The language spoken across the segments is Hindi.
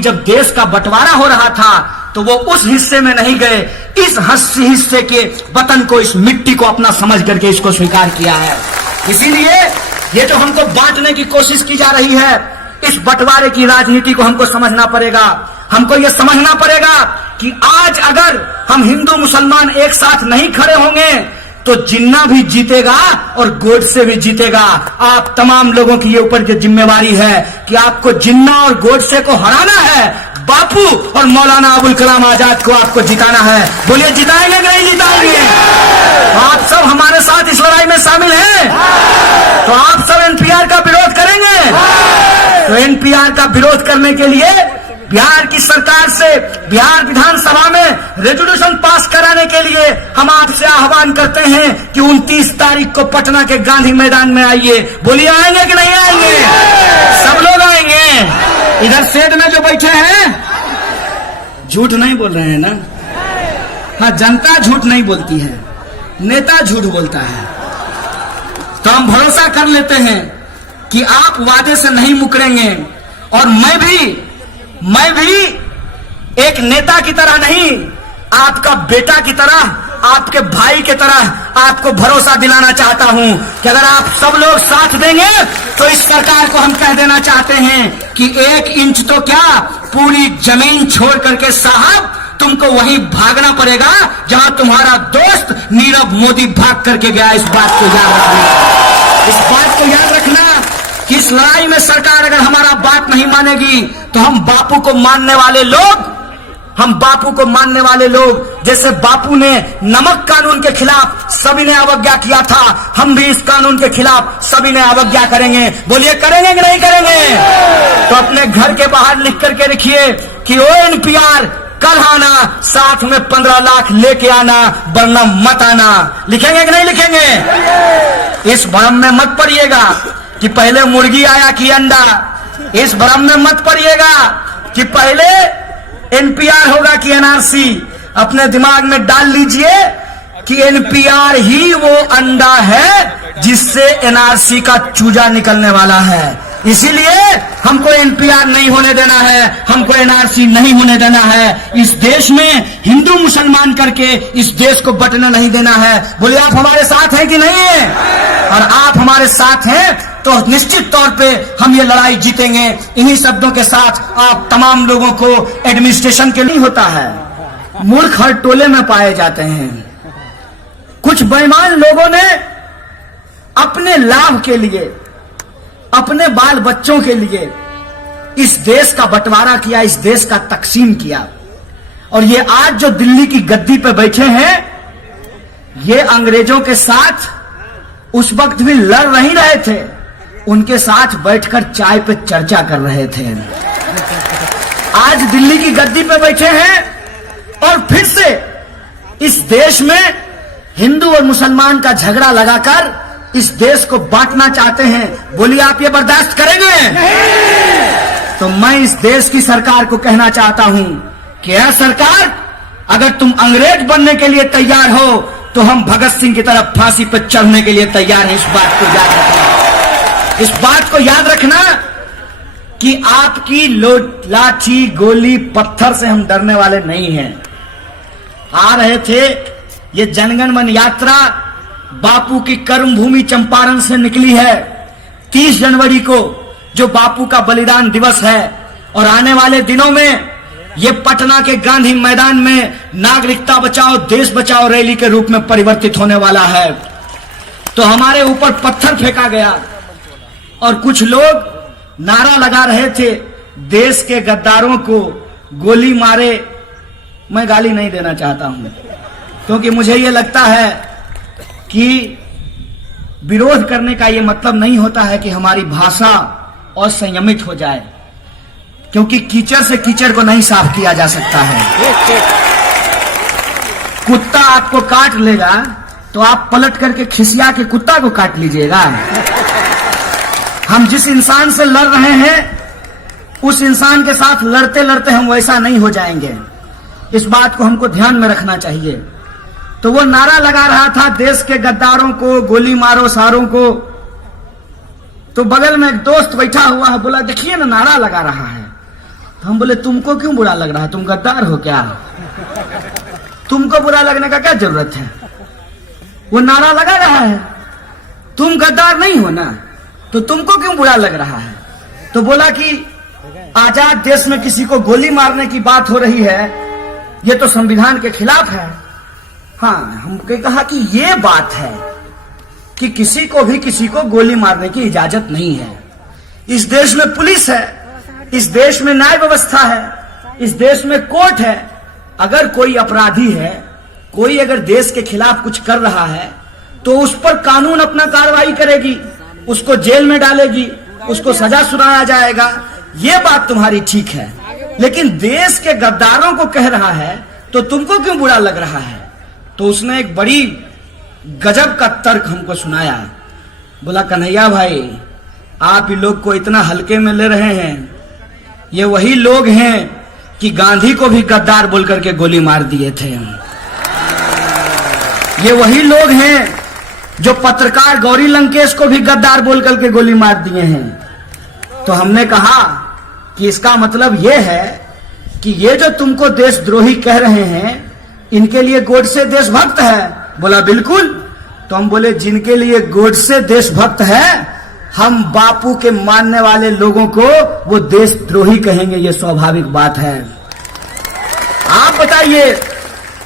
जब देश का बंटवारा हो रहा था तो वो उस हिस्से में नहीं गए, इस हिस्से के वतन को, इस मिट्टी को अपना समझ करके इसको स्वीकार किया है। इसीलिए ये जो हमको बांटने की कोशिश की जा रही है, इस बंटवारे की राजनीति को हमको समझना पड़ेगा। हमको ये समझना पड़ेगा कि आज अगर हम हिंदू मुसलमान एक साथ नहीं खड़े होंगे तो जिन्ना भी जीतेगा और गोडसे भी जीतेगा। आप तमाम लोगों की ये ऊपर की जिम्मेवारी है कि आपको जिन्ना और गोडसे को हराना है, बापू और मौलाना अबुल कलाम आजाद को आपको जिताना है। बोलिए जिताएंगे कि नहीं जिताएंगे? आप सब हमारे साथ इस लड़ाई में शामिल हैं? तो आप सब एनपीआर का विरोध करेंगे? तो एनपीआर का विरोध करने के लिए बिहार की सरकार से बिहार विधानसभा में रेजोल्यूशन पास कराने के लिए हम आपसे आह्वान करते हैं कि 29 तारीख को पटना के गांधी मैदान में आइए। बोलिए आएंगे कि नहीं आएंगे? सब लोग आएंगे। इधर सेठ में जो बैठे हैं झूठ नहीं बोल रहे हैं ना? हाँ, जनता झूठ नहीं बोलती है, नेता झूठ बोलता है। तो हम भरोसा कर लेते हैं कि आप वादे से नहीं मुकरेंगे और मैं भी एक नेता की तरह नहीं, आपका बेटा की तरह, आपके भाई की तरह आपको भरोसा दिलाना चाहता हूं कि अगर आप सब लोग साथ देंगे तो इस सरकार को हम कह देना चाहते हैं कि 1 इंच तो क्या, पूरी जमीन छोड़ करके साहब तुमको वहीं भागना पड़ेगा जहां तुम्हारा दोस्त नीरव मोदी भाग करके गया। इस बात को याद रखना, इस बात को याद रखना कि इस लड़ाई में सरकार अगर हमारा बात नहीं मानेगी तो हम बापू को मानने वाले लोग जैसे बापू ने नमक कानून के खिलाफ सभी ने अवज्ञा किया था, हम भी इस कानून के खिलाफ सभी ने अवज्ञा करेंगे। बोलिए करेंगे कि नहीं करेंगे? तो अपने घर के बाहर लिख करके रखिए कि ओ एनपीआर कल आना, साथ में 15 लाख लेके आना, वरना मत आना। लिखेंगे कि नहीं लिखेंगे? इस भ्रम में मत पड़िएगा कि पहले मुर्गी आया कि अंडा। इस भ्रम में मत पड़िएगा कि पहले एनपीआर होगा कि एनआरसी। अपने दिमाग में डाल लीजिए कि एनपीआर ही वो अंडा है जिससे एनआरसी का चूजा निकलने वाला है। इसीलिए हमको एनपीआर नहीं होने देना है, हमको एनआरसी नहीं होने देना है। इस देश में हिंदू मुसलमान करके इस देश को बंटने नहीं देना है। बोलिए आप हमारे साथ हैं कि नहीं है? और आप हमारे साथ हैं तो निश्चित तौर पे हम ये लड़ाई जीतेंगे। इन्हीं शब्दों के साथ आप तमाम लोगों को एडमिनिस्ट्रेशन के लिए होता है, मूर्ख हर टोले में पाए जाते हैं। कुछ बेईमान लोगों ने अपने लाभ के लिए, अपने बाल बच्चों के लिए इस देश का बंटवारा किया, इस देश का तकसीम किया। और ये आज जो दिल्ली की गद्दी पे बैठे हैं, ये अंग्रेजों के साथ उस वक्त भी लड़ नहीं रहे थे, उनके साथ बैठकर चाय पे चर्चा कर रहे थे। आज दिल्ली की गद्दी पे बैठे हैं और फिर से इस देश में हिंदू और मुसलमान का झगड़ा लगाकर इस देश को बांटना चाहते हैं। बोलिए आप ये बर्दाश्त करेंगे? तो मैं इस देश की सरकार को कहना चाहता हूं कि यह सरकार, अगर तुम अंग्रेज बनने के लिए तैयार हो तो हम भगत सिंह की तरफ फांसी पर चढ़ने के लिए तैयार हैं। इस बात को याद रखना, इस बात को याद रखना कि आपकी लाठी गोली पत्थर से हम डरने वाले नहीं हैं। आ रहे थे, ये जनगण मन यात्रा बापू की कर्मभूमि चंपारण से निकली है 30 जनवरी को, जो बापू का बलिदान दिवस है। और आने वाले दिनों में ये पटना के गांधी मैदान में नागरिकता बचाओ देश बचाओ रैली के रूप में परिवर्तित होने वाला है। तो हमारे ऊपर पत्थर फेंका गया और कुछ लोग नारा लगा रहे थे, देश के गद्दारों को गोली मारे। मैं गाली नहीं देना चाहता हूं, क्योंकि मुझे ये लगता है कि विरोध करने का ये मतलब नहीं होता है कि हमारी भाषा असंयमित हो जाए, क्योंकि कीचड़ से कीचड़ को नहीं साफ किया जा सकता है। कुत्ता आपको काट लेगा तो आप पलट करके खिसिया के कुत्ता को काट लीजिएगा। हम जिस इंसान से लड़ रहे हैं उस इंसान के साथ लड़ते लड़ते हम वैसा नहीं हो जाएंगे। इस बात को हमको ध्यान में रखना चाहिए। तो वो नारा लगा रहा था, देश के गद्दारों को गोली मारो सारों को। तो बगल में एक दोस्त बैठा हुआ है, बोला देखिए ना नारा लगा रहा है। तो हम बोले तुमको क्यों बुरा लग रहा है, तुम गद्दार हो क्या? तुमको बुरा लगने का क्या जरूरत है? वो नारा लगा रहा है, तुम गद्दार नहीं हो ना, तो तुमको क्यों बुरा लग रहा है? तो बोला कि आजाद देश में किसी को गोली मारने की बात हो रही है, ये तो संविधान के खिलाफ है। हाँ, हमको कहा कि ये बात है कि किसी को भी किसी को गोली मारने की इजाजत नहीं है। इस देश में पुलिस है, इस देश में न्याय व्यवस्था है, इस देश में कोर्ट है। अगर कोई अपराधी है, कोई अगर देश के खिलाफ कुछ कर रहा है, तो उस पर कानून अपना कार्रवाई करेगी, उसको जेल में डालेगी, उसको सजा सुनाया जाएगा। ये बात तुम्हारी ठीक है, लेकिन देश के गद्दारों को कह रहा है तो तुमको क्यों बुरा लग रहा है? तो उसने एक बड़ी गजब का तर्क हमको सुनाया। बोला कन्हैया भाई, आप ही लोग को इतना हल्के में ले रहे हैं, ये वही लोग हैं कि गांधी को भी गद्दार बोल करके गोली मार दिए थे। ये वही लोग हैं जो पत्रकार गौरी लंकेश को भी गद्दार बोल करके गोली मार दिए हैं। तो हमने कहा कि इसका मतलब यह है कि ये जो तुमको देशद्रोही कह रहे हैं, इनके लिए गोडसे देशभक्त है। बोला बिल्कुल। तो हम बोले जिनके लिए गोडसे देशभक्त है, हम बापू के मानने वाले लोगों को वो देशद्रोही कहेंगे, ये स्वाभाविक बात है। आप बताइए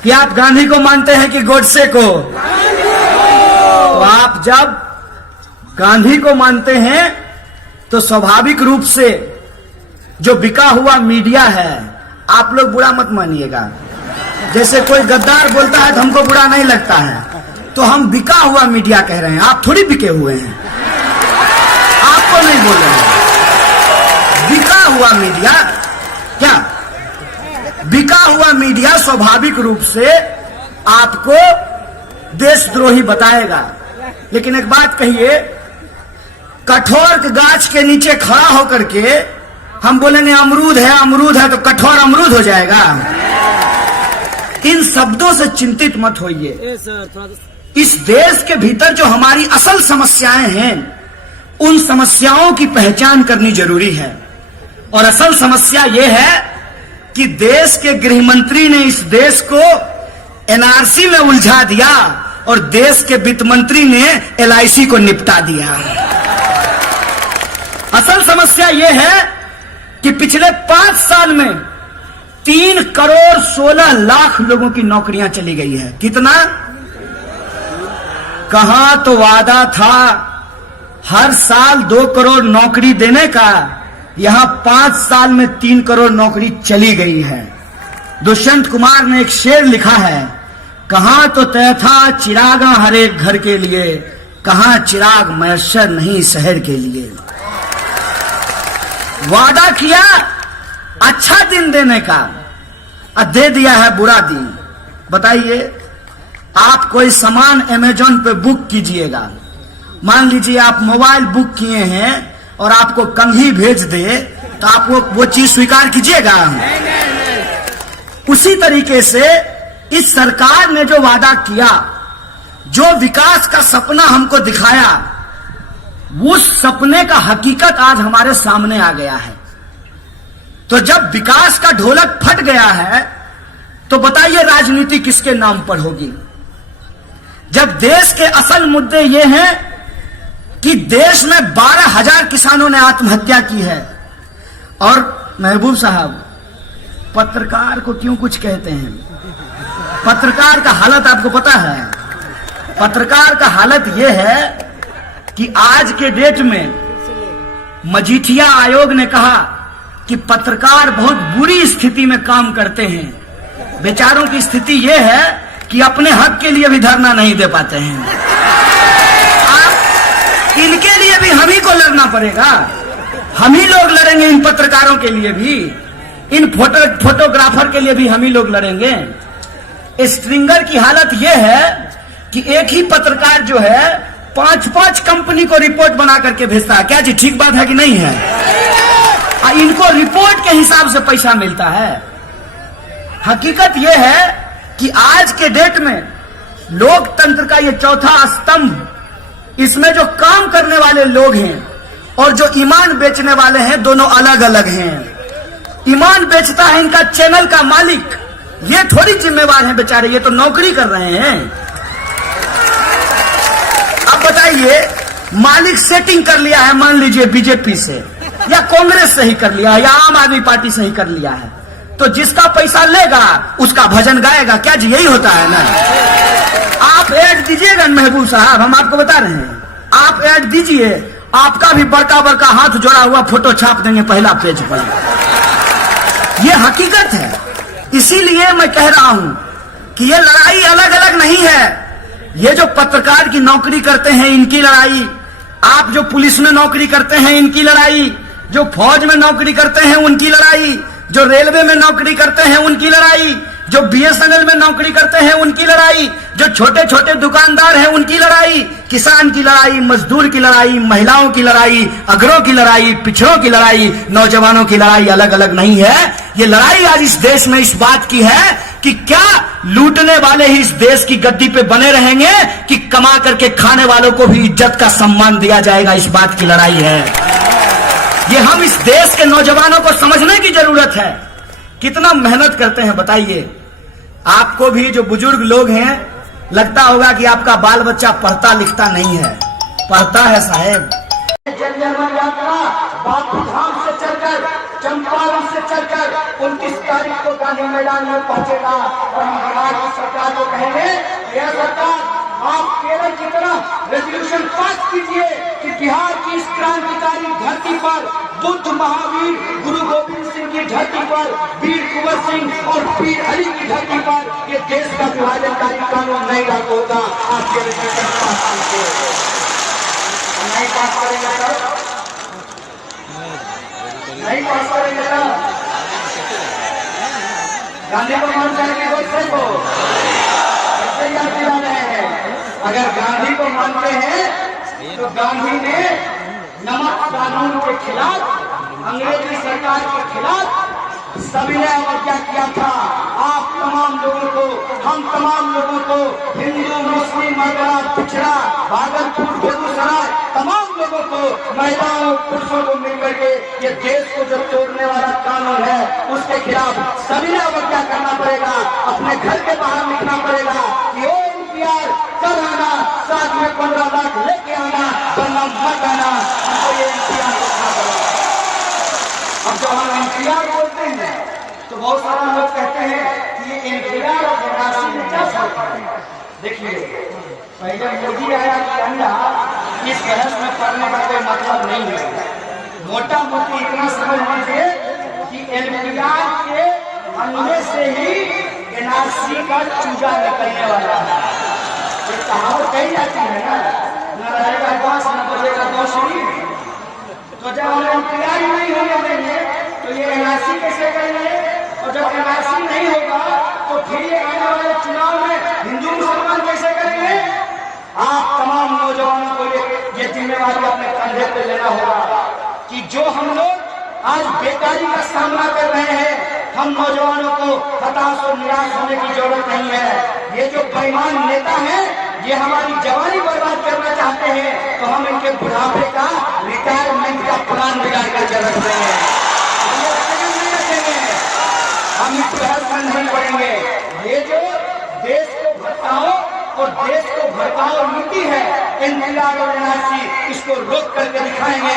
कि आप गांधी को मानते हैं कि गोडसे को? तो आप जब गांधी को मानते हैं तो स्वाभाविक रूप से जो बिका हुआ मीडिया है, आप लोग बुरा मत मानिएगा। जैसे कोई गद्दार बोलता है तो हमको बुरा नहीं लगता है, तो हम बिका हुआ मीडिया कह रहे हैं, आप थोड़ी बिके हुए हैं, आपको नहीं बोल रहे हैं। बिका हुआ मीडिया क्या? बिका हुआ मीडिया स्वाभाविक रूप से आपको देशद्रोही बताएगा। लेकिन एक बात कहिए, कठोर के गाछ के नीचे खड़ा होकर के हम बोलेंगे अमरूद है तो कठोर अमरूद हो जाएगा? इन शब्दों से चिंतित मत होइए। इस देश के भीतर जो हमारी असल समस्याएं हैं, उन समस्याओं की पहचान करनी जरूरी है। और असल समस्या यह है कि देश के गृह मंत्री ने इस देश को एनआरसी में उलझा दिया और देश के वित्त मंत्री ने एलआईसी को निपटा दिया। असल समस्या यह है कि पिछले 5 साल में 3 करोड़ 16 लाख लोगों की नौकरियां चली गई है। कितना? कहां तो वादा था हर साल 2 करोड़ नौकरी देने का, यहां 5 साल में 3 करोड़ नौकरी चली गई है। दुष्यंत कुमार ने एक शेर लिखा है, कहां तो तय था चिरागा हर एक घर के लिए, कहां चिराग मैसर नहीं शहर के लिए। वादा किया अच्छा दिन देने का, दे दिया है बुरा दिन। बताइए, आप कोई सामान अमेजोन पे बुक कीजिएगा, मान लीजिए आप मोबाइल बुक किए हैं और आपको कंघी भेज दे, तो आप वो चीज स्वीकार कीजिएगा? उसी तरीके से इस सरकार ने जो वादा किया, जो विकास का सपना हमको दिखाया, उस सपने का हकीकत आज हमारे सामने आ गया है। तो जब विकास का ढोलक फट गया है, तो बताइए राजनीति किसके नाम पर होगी? जब देश के असल मुद्दे ये हैं कि देश में 12,000 किसानों ने आत्महत्या की है। और महबूब साहब, पत्रकार को क्यों कुछ कहते हैं? पत्रकार का हालत आपको पता है? पत्रकार का हालत यह है कि आज के डेट में मजीठिया आयोग ने कहा कि पत्रकार बहुत बुरी स्थिति में काम करते हैं। बेचारों की स्थिति यह है कि अपने हक के लिए भी धरना नहीं दे पाते हैं। इनके लिए भी हम ही को लड़ना पड़ेगा, हम ही लोग लड़ेंगे। इन पत्रकारों के लिए भी, इन फोटोग्राफर के लिए भी हम ही लोग लड़ेंगे। स्ट्रिंगर की हालत यह है कि एक ही पत्रकार जो है 5-5 कंपनी को रिपोर्ट बना करके भेजता है। क्या जी ठीक बात है कि नहीं है? इनको रिपोर्ट के हिसाब से पैसा मिलता है। हकीकत यह है कि आज के डेट में लोकतंत्र का ये चौथा स्तंभ, इसमें जो काम करने वाले लोग हैं और जो ईमान बेचने वाले हैं, दोनों अलग अलग हैं। ईमान बेचता है इनका चैनल का मालिक। ये थोड़ी जिम्मेवार हैं बेचारे, ये तो नौकरी कर रहे हैं। अब बताइए, मालिक सेटिंग कर लिया है, मान लीजिए बीजेपी से या कांग्रेस से ही कर लिया है या आम आदमी पार्टी से ही कर लिया है, तो जिसका पैसा लेगा उसका भजन गाएगा। क्या जी, यही होता है ना। आप ऐड दीजिएगा महबूब साहब, हम आपको बता रहे हैं, आप ऐड दीजिए, आपका भी बड़का बड़का हाथ जोड़ा हुआ फोटो छाप देंगे पहला पेज पर। यह हकीकत है। इसीलिए मैं कह रहा हूं कि ये लड़ाई अलग अलग नहीं है। ये जो पत्रकार की नौकरी करते हैं इनकी लड़ाई, आप जो पुलिस में नौकरी करते हैं इनकी लड़ाई, जो फौज में नौकरी करते हैं उनकी लड़ाई, जो रेलवे में नौकरी करते हैं उनकी लड़ाई, जो बीएसएनएल में नौकरी करते हैं उनकी लड़ाई, जो छोटे छोटे दुकानदार हैं उनकी लड़ाई, किसान की लड़ाई, मजदूर की लड़ाई, महिलाओं की लड़ाई, अगरों की लड़ाई, पिछड़ों की लड़ाई, नौजवानों की लड़ाई अलग अलग नहीं है। ये लड़ाई आज इस देश में इस बात की है कि क्या लूटने वाले ही इस देश की गद्दी पे बने रहेंगे कि कमा करके खाने वालों को भी इज्जत का सम्मान दिया जाएगा। इस बात की लड़ाई है। ये हम इस देश के नौजवानों को समझने की जरूरत है। कितना मेहनत करते हैं बताइए। आपको भी जो बुजुर्ग लोग हैं लगता होगा कि आपका बाल बच्चा पढ़ता लिखता नहीं है, पढ़ता है साहेब। जन गण यात्रा बापू धाम से चलकर चंपारण से चलकर 29 तारीख को गांधी मैदान में पहुंचेगा और हम बिहार की सरकार को कहेंगे, यह सरकार आप केरल की तरह रेजोल्यूशन पास कीजिए कि बिहार की इस क्रांतिकारी धरती पर बुद्ध महावीर गुरु गोविंद सिंह की धरती पर, वीर कुंवर सिंह और वीर अली की धरती पर ये देश का विभाजनकारी कानून नहीं लागू होगा। आप ये रेजोल्यूशन पास कीजिए। नहीं पास करेंगे सर, नहीं पास करेंगे सर। गांधी को मान जाएंगे गोडसे को, इससे याद दिला रहे हैं। अगर गांधी को मानते हैं तो गांधी ने नमक कानून के खिलाफ, अंग्रेजी सरकार के खिलाफ सविनय अवज्ञा किया था। आप तमाम लोगों को, हम तमाम लोगों को, हिंदू मुस्लिम मरकरा पिछड़ा भागलपुर बेगूसराय तमाम लोगों को, महिलाओं पुरुषों को मिलकर के ये देश को जो तोड़ने वाला कानून है उसके खिलाफ सविनय अवज्ञा करना पड़ेगा। अपने घर के बाहर लिखना पड़ेगा कि ओ एनपीआर कल आना, साथ में 15 लाख लेके आना, वरना मत आना। हमको ये एनपीआर रखना पड़ेगा। अब जब हम एनपीआर बोलते हैं तो बहुत सारे लोग कहते हैं कि ये एनपीआर और एनआरसी में क्या फर्क है। देखिए, पहले मोदी आया कहना इस बहस में पढ़ने का कोई मतलब नहीं है। मोटा मोटी इतना समझ लीजिए कि एनपीआर के अंदर से ही एनआरसी का चूजा निकलने वाला है। ये कहावत कही जाती है ना, न रहेगा बांस न बजेगा बांसुरी। तो जब हम एनपीआर नहीं होने देंगे तो ये एनआरसी कैसे करेंगे, और जब एनआरसी नहीं होगा तो फिर ये आने वाले चुनाव में हिंदू मुसलमान कैसे करेंगे। आप तमाम नौजवानों को ये जिम्मेवारी अपने कंधे पे लेना होगा कि जो हम लोग आज बेकारी का सामना कर रहे हैं, हम नौजवानों को हताश और निराश होने की जरूरत नहीं है। ये जो बेईमान नेता हैं ये हमारी जवानी बर्बाद करना चाहते हैं, तो हम इनके बुढ़ापे का रिटायरमेंट का प्लान बिगाड़ करके रख रहे हैं। हम इस बहस में नहीं पड़ेंगे। ये जो देश को भटकाओ और देश को भड़काओ नीति है एनपीआर और एनआरसी, इसको रोक करके दिखाएंगे